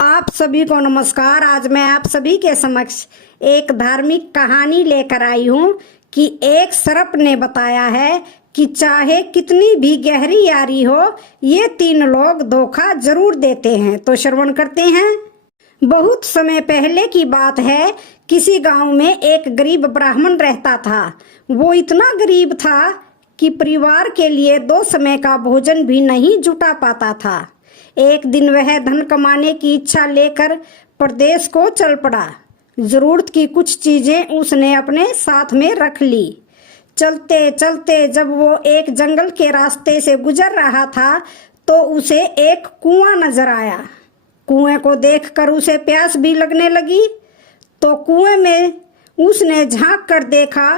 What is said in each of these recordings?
आप सभी को नमस्कार। आज मैं आप सभी के समक्ष एक धार्मिक कहानी लेकर आई हूँ कि एक सर्प ने बताया है कि चाहे कितनी भी गहरी यारी हो, ये तीन लोग धोखा जरूर देते हैं। तो श्रवण करते हैं। बहुत समय पहले की बात है। किसी गांव में एक गरीब ब्राह्मण रहता था। वो इतना गरीब था कि परिवार के लिए 2 समय का भोजन भी नहीं जुटा पाता था। एक दिन वह धन कमाने की इच्छा लेकर प्रदेश को चल पड़ा। जरूरत की कुछ चीजें उसने अपने साथ में रख ली। चलते चलते जब वो एक जंगल के रास्ते से गुजर रहा था तो उसे एक कुआं नजर आया। कुएं को देखकर उसे प्यास भी लगने लगी। तो कुएं में उसने झांक कर देखा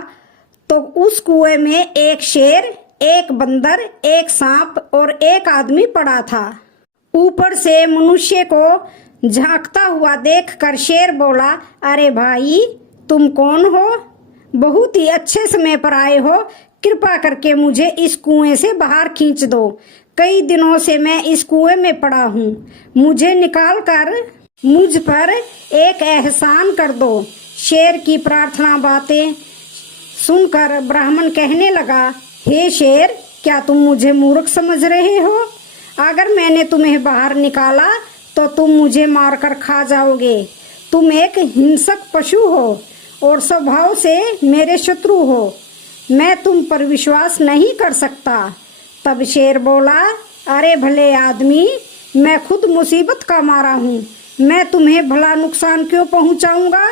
तो उस कुएं में एक शेर, एक बंदर, एक सांप और एक आदमी पड़ा था। ऊपर से मनुष्य को झांकता हुआ देखकर शेर बोला, अरे भाई, तुम कौन हो? बहुत ही अच्छे समय पर आए हो। कृपा करके मुझे इस कुएं से बाहर खींच दो। कई दिनों से मैं इस कुएं में पड़ा हूँ। मुझे निकाल कर मुझ पर एक एहसान कर दो। शेर की प्रार्थना बातें सुनकर ब्राह्मण कहने लगा, हे शेर, क्या तुम मुझे मूर्ख समझ रहे हो? अगर मैंने तुम्हें बाहर निकाला तो तुम मुझे मारकर खा जाओगे। तुम एक हिंसक पशु हो और स्वभाव से मेरे शत्रु हो। मैं तुम पर विश्वास नहीं कर सकता। तब शेर बोला, अरे भले आदमी, मैं खुद मुसीबत का मारा हूँ। मैं तुम्हें भला नुकसान क्यों पहुँचाऊंगा?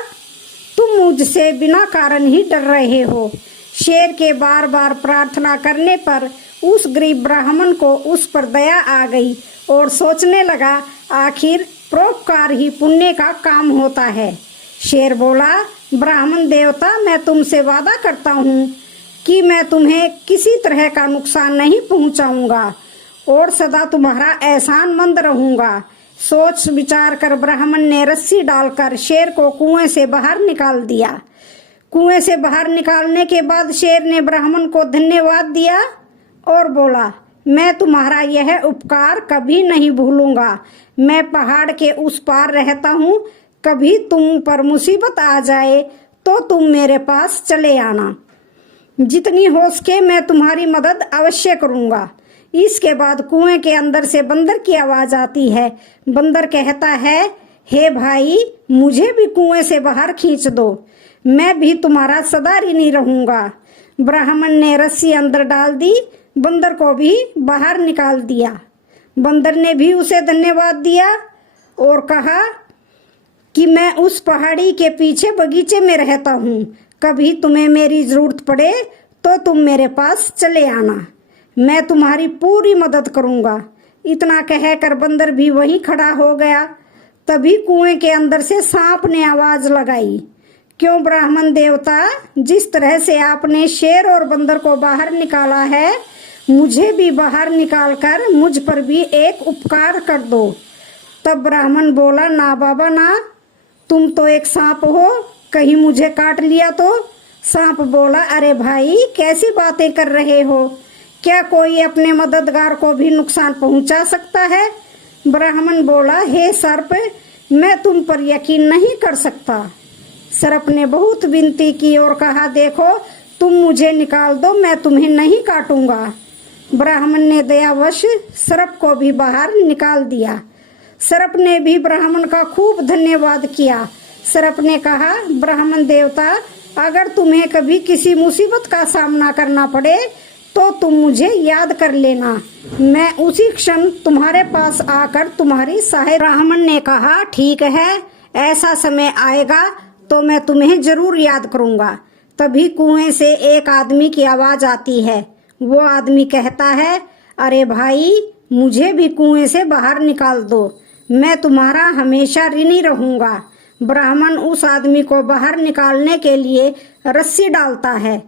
तुम मुझसे बिना कारण ही डर रहे हो। शेर के बार बार प्रार्थना करने पर उस गरीब ब्राह्मण को उस पर दया आ गई और सोचने लगा, आखिर परोपकार ही पुण्य का काम होता है। शेर बोला, ब्राह्मण देवता, मैं तुमसे वादा करता हूँ कि मैं तुम्हें किसी तरह का नुकसान नहीं पहुँचाऊंगा और सदा तुम्हारा एहसानमंद रहूंगा। सोच विचार कर ब्राह्मण ने रस्सी डालकर शेर को कुएं से बाहर निकाल दिया। कुएं से बाहर निकालने के बाद शेर ने ब्राह्मण को धन्यवाद दिया और बोला, मैं तुम्हारा यह उपकार कभी नहीं भूलूंगा। मैं पहाड़ के उस पार रहता हूँ। कभी तुम पर मुसीबत आ जाए तो तुम मेरे पास चले आना। जितनी हो सके मैं तुम्हारी मदद अवश्य करूंगा। इसके बाद कुएं के अंदर से बंदर की आवाज आती है। बंदर कहता है, हे भाई, मुझे भी कुएं से बाहर खींच दो। मैं भी तुम्हारा सदा ऋणी रहूंगा। ब्राह्मण ने रस्सी अंदर डाल दी। बंदर को भी बाहर निकाल दिया। बंदर ने भी उसे धन्यवाद दिया और कहा कि मैं उस पहाड़ी के पीछे बगीचे में रहता हूँ। कभी तुम्हें मेरी जरूरत पड़े तो तुम मेरे पास चले आना। मैं तुम्हारी पूरी मदद करूंगा। इतना कहकर बंदर भी वहीं खड़ा हो गया। तभी कुएं के अंदर से सांप ने आवाज लगाई, क्यों ब्राह्मण देवता, जिस तरह से आपने शेर और बंदर को बाहर निकाला है, मुझे भी बाहर निकालकर मुझ पर भी एक उपकार कर दो। तब ब्राह्मण बोला, ना बाबा ना, तुम तो एक सांप हो, कहीं मुझे काट लिया तो? सांप बोला, अरे भाई, कैसी बातें कर रहे हो? क्या कोई अपने मददगार को भी नुकसान पहुंचा सकता है? ब्राह्मण बोला, हे सर्प, मैं तुम पर यकीन नहीं कर सकता। सर्प ने बहुत विनती की और कहा, देखो, तुम मुझे निकाल दो, मैं तुम्हें नहीं काटूंगा। ब्राह्मण ने दयावश सर्प को भी बाहर निकाल दिया। सर्प ने भी ब्राह्मण का खूब धन्यवाद किया। सर्प ने कहा, ब्राह्मण देवता, अगर तुम्हें कभी किसी मुसीबत का सामना करना पड़े तो तुम मुझे याद कर लेना। मैं उसी क्षण तुम्हारे पास आकर तुम्हारी सहायता। ब्राह्मण ने कहा, ठीक है, ऐसा समय आएगा तो मैं तुम्हें जरूर याद करूंगा। तभी कुएं से एक आदमी की आवाज आती है। वो आदमी कहता है, अरे भाई, मुझे भी कुएं से बाहर निकाल दो। मैं तुम्हारा हमेशा ऋणी रहूंगा। ब्राह्मण उस आदमी को बाहर निकालने के लिए रस्सी डालता है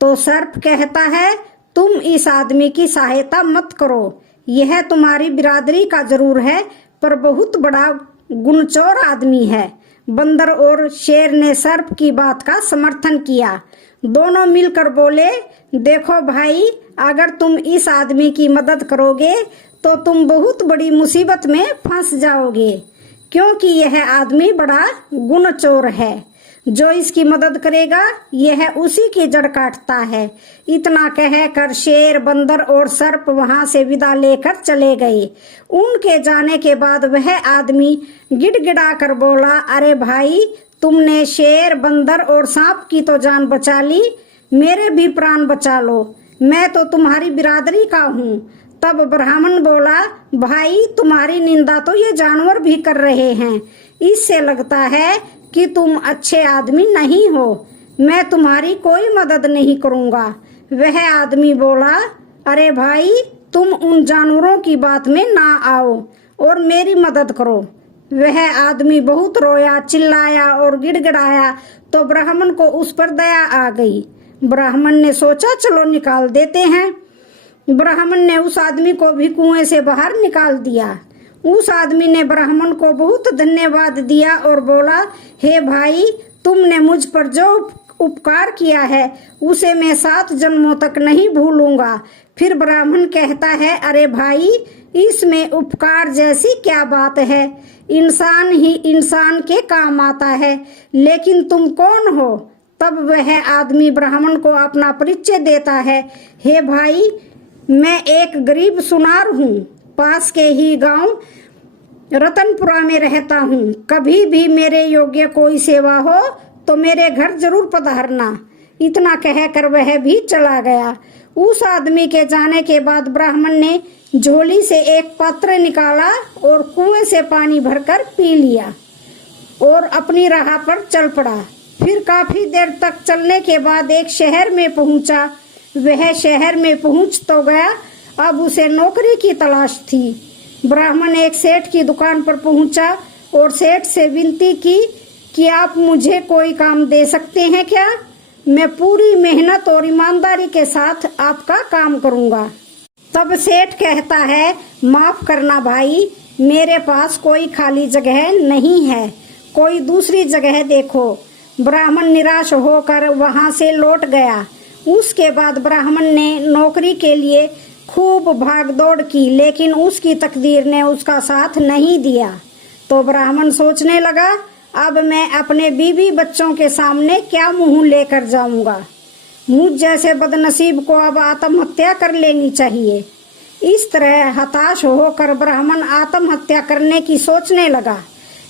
तो सर्प कहता है, तुम इस आदमी की सहायता मत करो। यह तुम्हारी बिरादरी का जरूर है, पर बहुत बड़ा गुणचोर आदमी है। बंदर और शेर ने सर्प की बात का समर्थन किया। दोनों मिलकर बोले, देखो भाई, अगर तुम इस आदमी की मदद करोगे तो तुम बहुत बड़ी मुसीबत में फंस जाओगे, क्योंकि यह आदमी बड़ा गुणचोर है। जो इसकी मदद करेगा यह उसी की जड़ काटता है। इतना कहकर शेर, बंदर और सर्प वहां से विदा लेकर चले गए। उनके जाने के बाद वह आदमी गिड़गिड़ा कर बोला, अरे भाई, तुमने शेर, बंदर और सांप की तो जान बचा ली, मेरे भी प्राण बचा लो, मैं तो तुम्हारी बिरादरी का हूँ। तब ब्राह्मण बोला, भाई, तुम्हारी निंदा तो ये जानवर भी कर रहे हैं, इससे लगता है कि तुम अच्छे आदमी नहीं हो, मैं तुम्हारी कोई मदद नहीं करूँगा। वह आदमी बोला, अरे भाई, तुम उन जानवरों की बात में ना आओ और मेरी मदद करो। वह आदमी बहुत रोया, चिल्लाया और गिड़गिड़ाया तो ब्राह्मण को उस पर दया आ गई। ब्राह्मण ने सोचा, चलो निकाल देते हैं। ब्राह्मण ने उस आदमी को भी कुएं से बाहर निकाल दिया। उस आदमी ने ब्राह्मण को बहुत धन्यवाद दिया और बोला, हे भाई, तुमने मुझ पर जो उपकार किया है उसे मैं 7 जन्मों तक नहीं भूलूंगा। फिर ब्राह्मण कहता है, अरे भाई, इसमें उपकार जैसी क्या बात है, इंसान ही इंसान के काम आता है, लेकिन तुम कौन हो? तब वह आदमी ब्राह्मण को अपना परिचय देता है, हे भाई, मैं एक गरीब सुनार हूँ, पास के ही गांव रतनपुरा में रहता हूँ। कभी भी मेरे योग्य कोई सेवा हो तो मेरे घर जरूर पधारना। इतना कहकर वह भी चला गया। उस आदमी के जाने के बाद ब्राह्मण ने झोली से एक पात्र निकाला और कुएं से पानी भरकर पी लिया और अपनी राह पर चल पड़ा। फिर काफी देर तक चलने के बाद एक शहर में पहुंचा। वह शहर में पहुंच तो गया, अब उसे नौकरी की तलाश थी। ब्राह्मण एक सेठ की दुकान पर पहुंचा और सेठ से विनती की कि आप मुझे कोई काम दे सकते हैं क्या? मैं पूरी मेहनत और ईमानदारी के साथ आपका काम करूंगा। तब सेठ कहता है, माफ करना भाई, मेरे पास कोई खाली जगह नहीं है, कोई दूसरी जगह देखो। ब्राह्मण निराश होकर वहां से लौट गया। उसके बाद ब्राह्मण ने नौकरी के लिए खूब भाग दौड़ की, लेकिन उसकी तकदीर ने उसका साथ नहीं दिया। तो ब्राह्मण सोचने लगा, अब मैं अपने बीवी बच्चों के सामने क्या मुंह लेकर जाऊंगा? मुझ जैसे बदनसीब को अब आत्महत्या कर लेनी चाहिए। इस तरह हताश होकर ब्राह्मण आत्महत्या करने की सोचने लगा,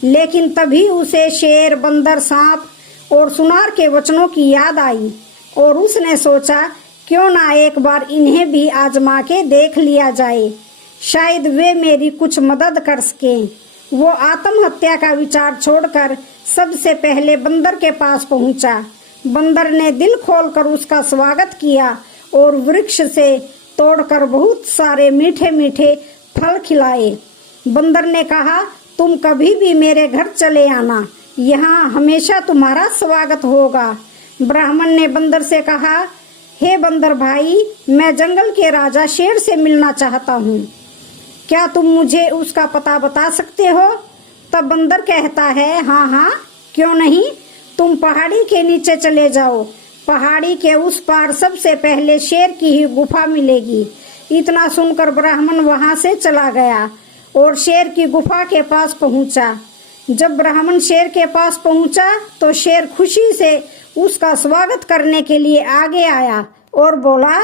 लेकिन तभी उसे शेर, बंदर, सांप और सुनार के वचनों की याद आई और उसने सोचा, क्यों ना एक बार इन्हें भी आजमा के देख लिया जाए, शायद वे मेरी कुछ मदद कर सकें। वो आत्महत्या का विचार छोड़कर सबसे पहले बंदर के पास पहुंचा। बंदर ने दिल खोलकर उसका स्वागत किया और वृक्ष से तोड़कर बहुत सारे मीठे मीठे फल खिलाए। बंदर ने कहा, तुम कभी भी मेरे घर चले आना, यहाँ हमेशा तुम्हारा स्वागत होगा। ब्राह्मण ने बंदर से कहा, हे बंदर भाई, मैं जंगल के राजा शेर से मिलना चाहता हूँ, क्या तुम मुझे उसका पता बता सकते हो? तब बंदर कहता है, हाँ हाँ, क्यों नहीं, तुम पहाड़ी के नीचे चले जाओ, पहाड़ी के उस पार सबसे पहले शेर की ही गुफा मिलेगी। इतना सुनकर ब्राह्मण वहां से चला गया और शेर की गुफा के पास पहुंचा। जब ब्राह्मण शेर के पास पहुंचा तो शेर खुशी से उसका स्वागत करने के लिए आगे आया और बोला,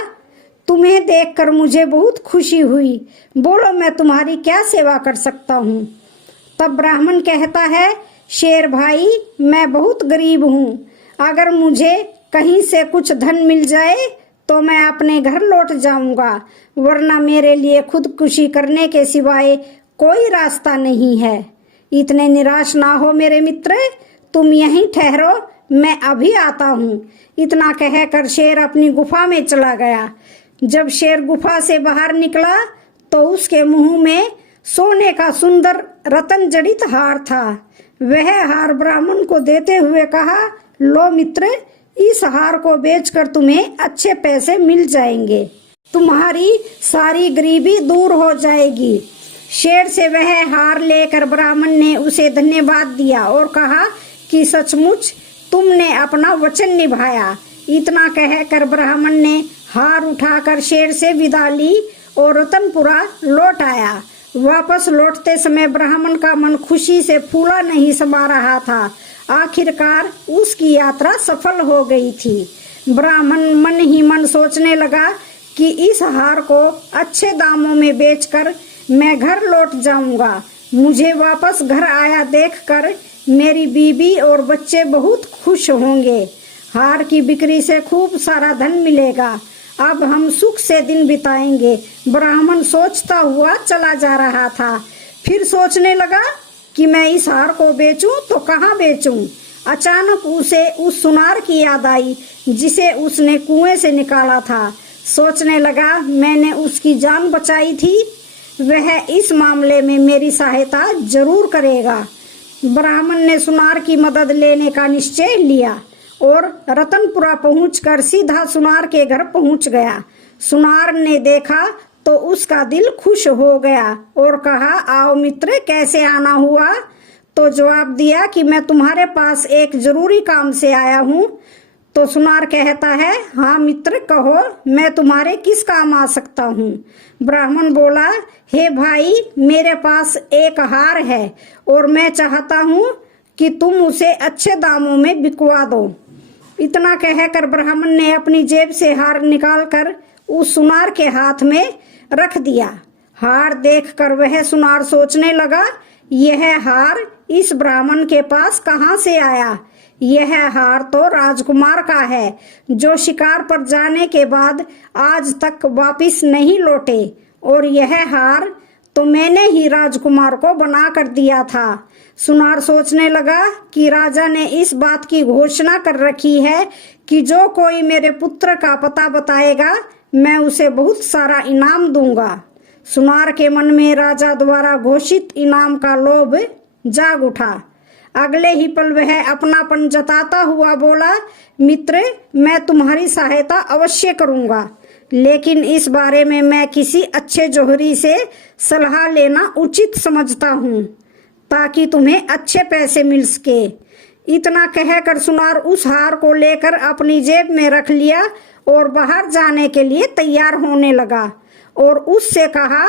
तुम्हें देखकर मुझे बहुत खुशी हुई, बोलो मैं तुम्हारी क्या सेवा कर सकता हूँ? तब ब्राह्मण कहता है, शेर भाई, मैं बहुत गरीब हूँ, अगर मुझे कहीं से कुछ धन मिल जाए तो मैं अपने घर लौट जाऊंगा, वरना मेरे लिए खुदकुशी करने के सिवाय कोई रास्ता नहीं है। इतने निराश ना हो मेरे मित्र, तुम यहीं ठहरो, मैं अभी आता हूँ। इतना कहकर शेर अपनी गुफा में चला गया। जब शेर गुफा से बाहर निकला तो उसके मुंह में सोने का सुंदर रतन जड़ित हार था। वह हार ब्राह्मण को देते हुए कहा, लो मित्र, इस हार को बेचकर तुम्हें अच्छे पैसे मिल जाएंगे, तुम्हारी सारी गरीबी दूर हो जाएगी। शेर से वह हार लेकर ब्राह्मण ने उसे धन्यवाद दिया और कहा कि सचमुच तुमने अपना वचन निभाया। इतना कहकर ब्राह्मण ने हार उठाकर शेर से विदा ली और रतनपुरा लौट आया वापस लौटते समय ब्राह्मण का मन खुशी से फूला नहीं समा रहा था। आखिरकार उसकी यात्रा सफल हो गई थी। ब्राह्मण मन ही मन सोचने लगा कि इस हार को अच्छे दामों में बेचकर मैं घर लौट जाऊंगा। मुझे वापस घर आया देखकर मेरी बीवी और बच्चे बहुत खुश होंगे। हार की बिक्री से खूब सारा धन मिलेगा। अब हम सुख से दिन बिताएंगे। ब्राह्मण सोचता हुआ चला जा रहा था। फिर सोचने लगा कि मैं इस हार को बेचूं तो कहाँ बेचूं। अचानक उसे उस सुनार की याद आई जिसे उसने कुएं से निकाला था। सोचने लगा मैंने उसकी जान बचाई थी, वह इस मामले में मेरी सहायता जरूर करेगा। ब्राह्मण ने सुनार की मदद लेने का निश्चय लिया और रतनपुरा पहुंचकर सीधा सुनार के घर पहुंच गया। सुनार ने देखा तो उसका दिल खुश हो गया और कहा, आओ मित्र, कैसे आना हुआ? तो जवाब दिया कि मैं तुम्हारे पास एक जरूरी काम से आया हूँ। तो सुनार कहता है, हाँ मित्र कहो, मैं तुम्हारे किस काम आ सकता हूँ? ब्राह्मण बोला, हे भाई, मेरे पास एक हार है और मैं चाहता हूँ कि तुम उसे अच्छे दामों में बिकवा दो। इतना कहकर ब्राह्मण ने अपनी जेब से हार निकालकर उस सुनार के हाथ में रख दिया। हार देखकर वह सुनार सोचने लगा, यह हार इस ब्राह्मण के पास कहाँ से आया? यह हार तो राजकुमार का है, जो शिकार पर जाने के बाद आज तक वापिस नहीं लौटे, और यह हार तो मैंने ही राजकुमार को बना कर दिया था। सुनार सोचने लगा कि राजा ने इस बात की घोषणा कर रखी है कि जो कोई मेरे पुत्र का पता बताएगा मैं उसे बहुत सारा इनाम दूंगा। सुनार के मन में राजा द्वारा घोषित इनाम का लोभ जाग उठा। अगले ही पल वह अपनापन जताता हुआ बोला, मित्र, मैं तुम्हारी सहायता अवश्य करूंगा, लेकिन इस बारे में मैं किसी अच्छे जोहरी से सलाह लेना उचित समझता हूँ ताकि तुम्हें अच्छे पैसे मिल सके। इतना कहकर सुनार उस हार को लेकर अपनी जेब में रख लिया और बाहर जाने के लिए तैयार होने लगा और उससे कहा,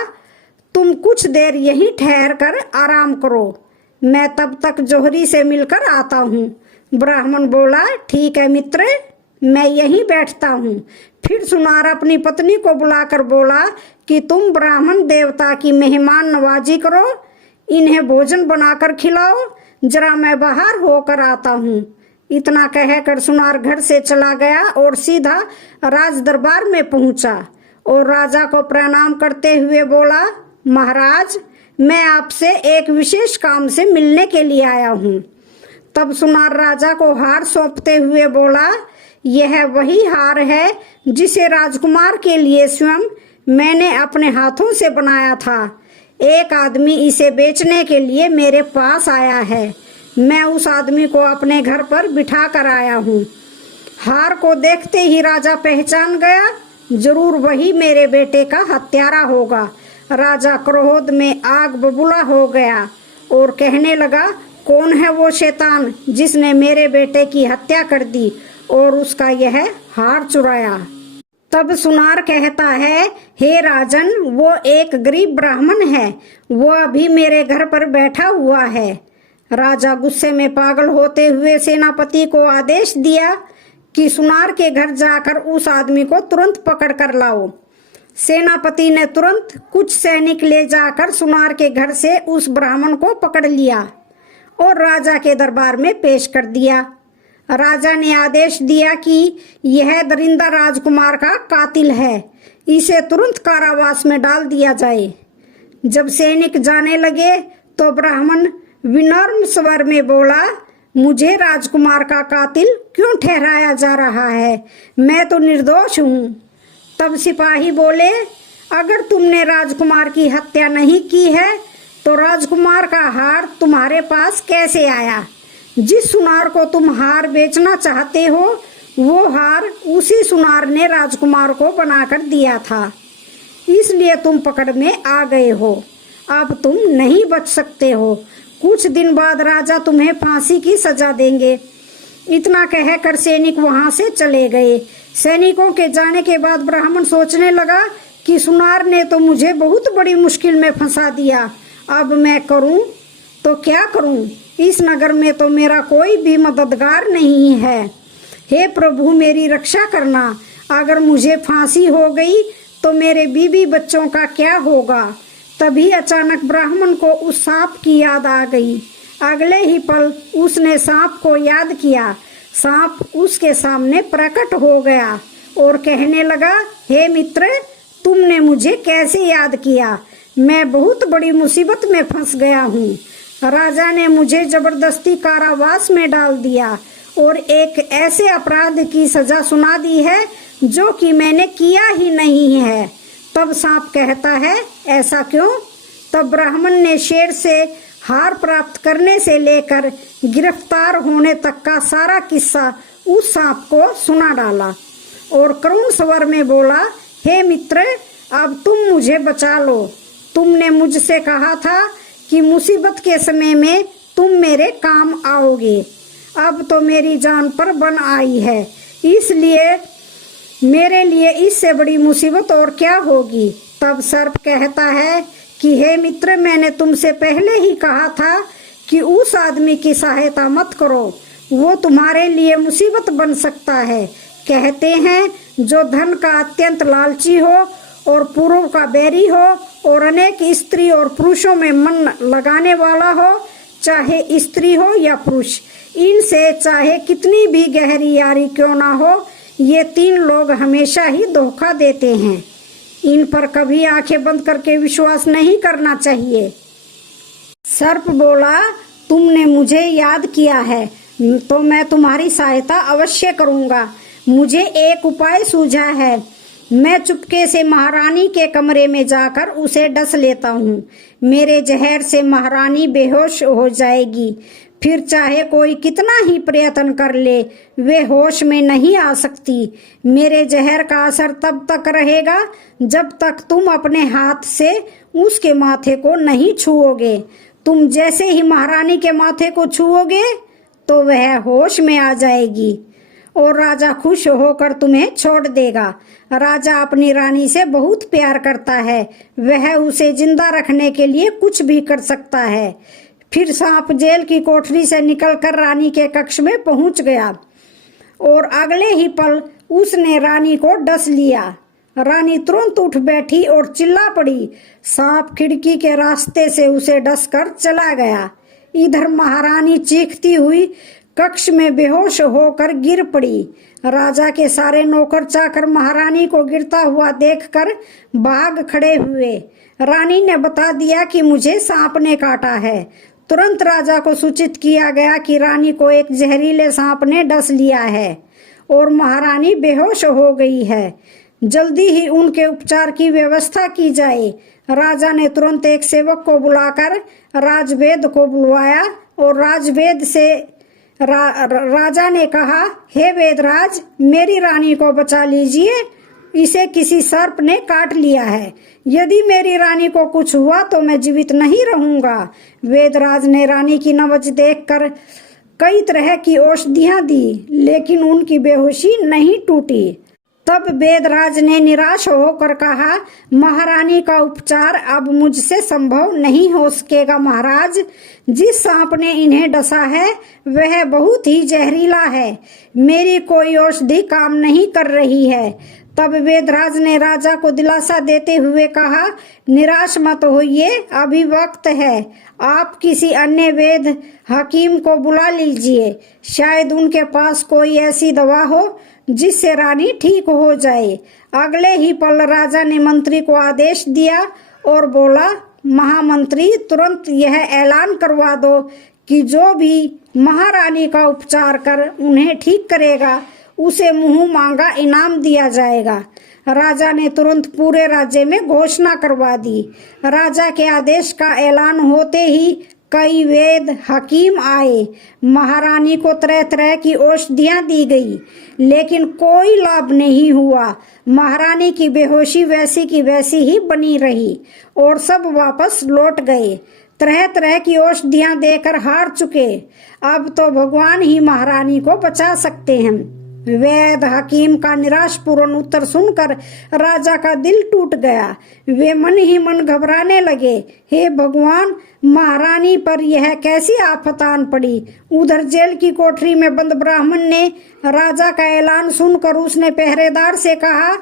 तुम कुछ देर यहीं ठहर कर आराम करो, मैं तब तक जोहरी से मिलकर आता हूँ। ब्राह्मण बोला, ठीक है मित्र, मैं यहीं बैठता हूँ। फिर सुनार अपनी पत्नी को बुलाकर बोला कि तुम ब्राह्मण देवता की मेहमान नवाजी करो, इन्हें भोजन बनाकर खिलाओ, जरा मैं बाहर होकर आता हूँ। इतना कहकर सुनार घर से चला गया और सीधा राज दरबार में पहुंचा और राजा को प्रणाम करते हुए बोला, महाराज, मैं आपसे एक विशेष काम से मिलने के लिए आया हूँ। तब सुनार राजा को हार सौंपते हुए बोला, यह वही हार है जिसे राजकुमार के लिए स्वयं मैंने अपने हाथों से बनाया था। एक आदमी इसे बेचने के लिए मेरे पास आया है, मैं उस आदमी को अपने घर पर बिठा कर आया हूँ। हार को देखते ही राजा पहचान गया, जरूर वही मेरे बेटे का हत्यारा होगा। राजा क्रोध में आग बबूला हो गया और कहने लगा, कौन है वो शैतान जिसने मेरे बेटे की हत्या कर दी और उसका यह हार चुराया? तब सुनार कहता है, हे राजन, वो एक गरीब ब्राह्मण है, वो अभी मेरे घर पर बैठा हुआ है। राजा गुस्से में पागल होते हुए सेनापति को आदेश दिया कि सुनार के घर जाकर उस आदमी को तुरंत पकड़ कर लाओ। सेनापति ने तुरंत कुछ सैनिक ले जाकर सुनार के घर से उस ब्राह्मण को पकड़ लिया और राजा के दरबार में पेश कर दिया। राजा ने आदेश दिया कि यह दरिंदा राजकुमार का कातिल है, इसे तुरंत कारावास में डाल दिया जाए। जब सैनिक जाने लगे तो ब्राह्मण विनम्र स्वर में बोला, मुझे राजकुमार का कातिल क्यों ठहराया जा रहा है? मैं तो निर्दोष हूँ। तब सिपाही बोले, अगर तुमने राजकुमार की हत्या नहीं की है तो राजकुमार का हार तुम्हारे पास कैसे आया? जिस सुनार को तुम हार बेचना चाहते हो वो हार उसी सुनार ने राजकुमार को बनाकर दिया था, इसलिए तुम पकड़ में आ गए हो। अब तुम नहीं बच सकते हो। कुछ दिन बाद राजा तुम्हें फांसी की सजा देंगे। इतना कहकर सैनिक वहां से चले गए। सैनिकों के जाने के बाद ब्राह्मण सोचने लगा कि सुनार ने तो मुझे बहुत बड़ी मुश्किल में फंसा दिया। अब मैं करूं तो क्या करूं? इस नगर में तो मेरा कोई भी मददगार नहीं है। हे प्रभु, मेरी रक्षा करना। अगर मुझे फांसी हो गई तो मेरे बीवी बच्चों का क्या होगा? तभी अचानक ब्राह्मण को उस सांप की याद आ गई। अगले ही पल उसने सांप को याद किया। सांप उसके सामने प्रकट हो गया और कहने लगा, हे मित्र, तुमने मुझे कैसे याद किया? मैं बहुत बड़ी मुसीबत में फंस गया हूँ। राजा ने मुझे जबरदस्ती कारावास में डाल दिया और एक ऐसे अपराध की सजा सुना दी है जो कि मैंने किया ही नहीं है। तब सांप कहता है, ऐसा क्यों? तब ब्राह्मण ने शेर से हार प्राप्त करने से लेकर गिरफ्तार होने तक का सारा किस्सा उस सांप को सुना डाला और करुण स्वर में बोला, हे मित्र, अब तुम मुझे बचा लो। तुमने मुझसे कहा था कि मुसीबत के समय में तुम मेरे काम आओगे। अब तो मेरी जान पर बन आई है, इसलिए मेरे लिए इससे बड़ी मुसीबत और क्या होगी। तब सर्प कहता है कि हे मित्र, मैंने तुमसे पहले ही कहा था कि उस आदमी की सहायता मत करो, वो तुम्हारे लिए मुसीबत बन सकता है। कहते हैं, जो धन का अत्यंत लालची हो और पूर्व का बैरी हो और अनेक स्त्री और पुरुषों में मन लगाने वाला हो, चाहे स्त्री हो या पुरुष, इनसे चाहे कितनी भी गहरी यारी क्यों ना हो, ये तीन लोग हमेशा ही धोखा देते हैं। इन पर कभी आंखें बंद करके विश्वास नहीं करना चाहिए। सर्प बोला, तुमने मुझे याद किया है तो मैं तुम्हारी सहायता अवश्य करूंगा। मुझे एक उपाय सूझा है। मैं चुपके से महारानी के कमरे में जाकर उसे डस लेता हूँ। मेरे जहर से महारानी बेहोश हो जाएगी। फिर चाहे कोई कितना ही प्रयत्न कर ले, वे होश में नहीं आ सकती। मेरे जहर का असर तब तक रहेगा जब तक तुम अपने हाथ से उसके माथे को नहीं छुओगे। तुम जैसे ही महारानी के माथे को छुओगे तो वह होश में आ जाएगी और राजा खुश होकर तुम्हें छोड़ देगा। राजा अपनी रानी से बहुत प्यार करता है, वह उसे जिंदा रखने के लिए कुछ भी कर सकता है। फिर सांप जेल की कोठरी से निकलकर रानी के कक्ष में पहुंच गया और अगले ही पल उसने रानी को डस लिया। रानी तुरंत उठ बैठी और चिल्ला पड़ी। सांप खिड़की के रास्ते से उसे डसकर चला गया। इधर महारानी चीखती हुई कक्ष में बेहोश होकर गिर पड़ी। राजा के सारे नौकर चाकर महारानी को गिरता हुआ देखकर भाग खड़े हुए। रानी ने बता दिया कि मुझे सांप ने काटा है। तुरंत राजा को सूचित किया गया कि रानी को एक जहरीले सांप ने डस लिया है और महारानी बेहोश हो गई है। जल्दी ही उनके उपचार की व्यवस्था की जाए। राजा ने तुरंत एक सेवक को बुलाकर राजवेद को बुलवाया और राजवेद से राजा ने कहा, हे वेदराज, मेरी रानी को बचा लीजिए, इसे किसी सर्प ने काट लिया है। यदि मेरी रानी को कुछ हुआ तो मैं जीवित नहीं रहूंगा। वेदराज ने रानी की नब्ज देखकर कई तरह की औषधियां दी, लेकिन उनकी बेहोशी नहीं टूटी। तब वेदराज ने निराश होकर कहा, महारानी का उपचार अब मुझसे संभव नहीं हो सकेगा महाराज। जिस सांप ने इन्हें डसा है वह बहुत ही जहरीला है। मेरी कोई औषधि काम नहीं कर रही है। तब वेदराज ने राजा को दिलासा देते हुए कहा, निराश मत होइए, अभी वक्त है। आप किसी अन्य वेद हकीम को बुला लीजिए, शायद उनके पास कोई ऐसी दवा हो जिससे रानी ठीक हो जाए। अगले ही पल राजा ने मंत्री को आदेश दिया और बोला, महामंत्री, तुरंत यह ऐलान करवा दो कि जो भी महारानी का उपचार कर उन्हें ठीक करेगा उसे मुंह मांगा इनाम दिया जाएगा। राजा ने तुरंत पूरे राज्य में घोषणा करवा दी। राजा के आदेश का ऐलान होते ही कई वेद हकीम आए। महारानी को तरह तरह की औषधियां दी गई, लेकिन कोई लाभ नहीं हुआ। महारानी की बेहोशी वैसी की वैसी ही बनी रही और सब वापस लौट गए। तरह तरह की औषधियां देकर हार चुके। अब तो भगवान ही महारानी को बचा सकते हैं। वैद हकीम का निराशपूर्ण उत्तर सुनकर राजा का दिल टूट गया। वे मन ही मन घबराने लगे। हे भगवान, महारानी पर यह कैसी आफत आन पड़ी। उधर जेल की कोठरी में बंद ब्राह्मण ने राजा का ऐलान सुनकर उसने पहरेदार से कहा,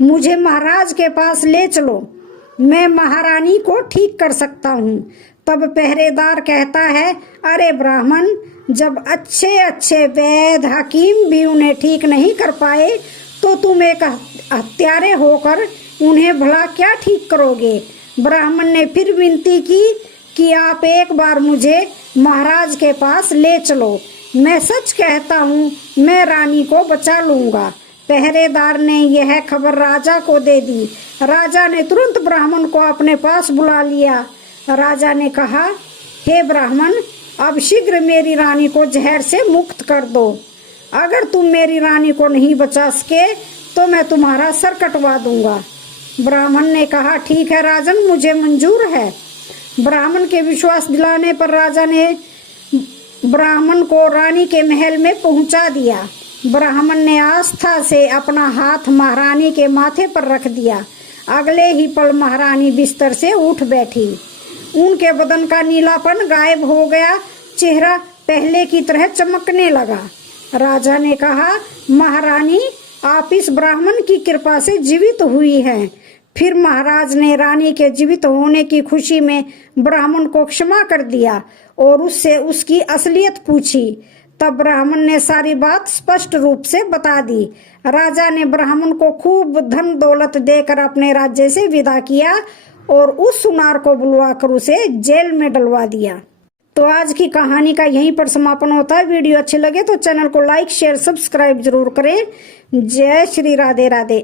मुझे महाराज के पास ले चलो, मैं महारानी को ठीक कर सकता हूँ। तब पहरेदार कहता है, अरे ब्राह्मण, जब अच्छे अच्छे वैद हकीम भी उन्हें ठीक नहीं कर पाए तो तुम एक हत्यारे होकर उन्हें भला क्या ठीक करोगे। ब्राह्मण ने फिर विनती की कि आप एक बार मुझे महाराज के पास ले चलो, मैं सच कहता हूँ, मैं रानी को बचा लूंगा। पहरेदार ने यह खबर राजा को दे दी। राजा ने तुरंत ब्राह्मण को अपने पास बुला लिया। राजा ने कहा, हे ब्राह्मण, अब शीघ्र मेरी रानी को जहर से मुक्त कर दो। अगर तुम मेरी रानी को नहीं बचा सके तो मैं तुम्हारा सर कटवा दूंगा। ब्राह्मण ने कहा, ठीक है राजन, मुझे मंजूर है। ब्राह्मण के विश्वास दिलाने पर राजा ने ब्राह्मण को रानी के महल में पहुंचा दिया। ब्राह्मण ने आस्था से अपना हाथ महारानी के माथे पर रख दिया। अगले ही पल महारानी बिस्तर से उठ बैठी। उनके बदन का नीलापन गायब हो गया, चेहरा पहले की तरह चमकने लगा। राजा ने कहा, महारानी, आप इस ब्राह्मण की कृपा से जीवित हुई हैं। फिर महाराज ने रानी के जीवित होने की खुशी में ब्राह्मण को क्षमा कर दिया और उससे उसकी असलियत पूछी। तब ब्राह्मण ने सारी बात स्पष्ट रूप से बता दी। राजा ने ब्राह्मण को खूब धन दौलत देकर अपने राज्य से विदा किया और उस सुनार को बुलवाकर उसे जेल में डलवा दिया। तो आज की कहानी का यहीं पर समापन होता है। वीडियो अच्छी लगे तो चैनल को लाइक, शेयर, सब्सक्राइब जरूर करें। जय श्री राधे राधे।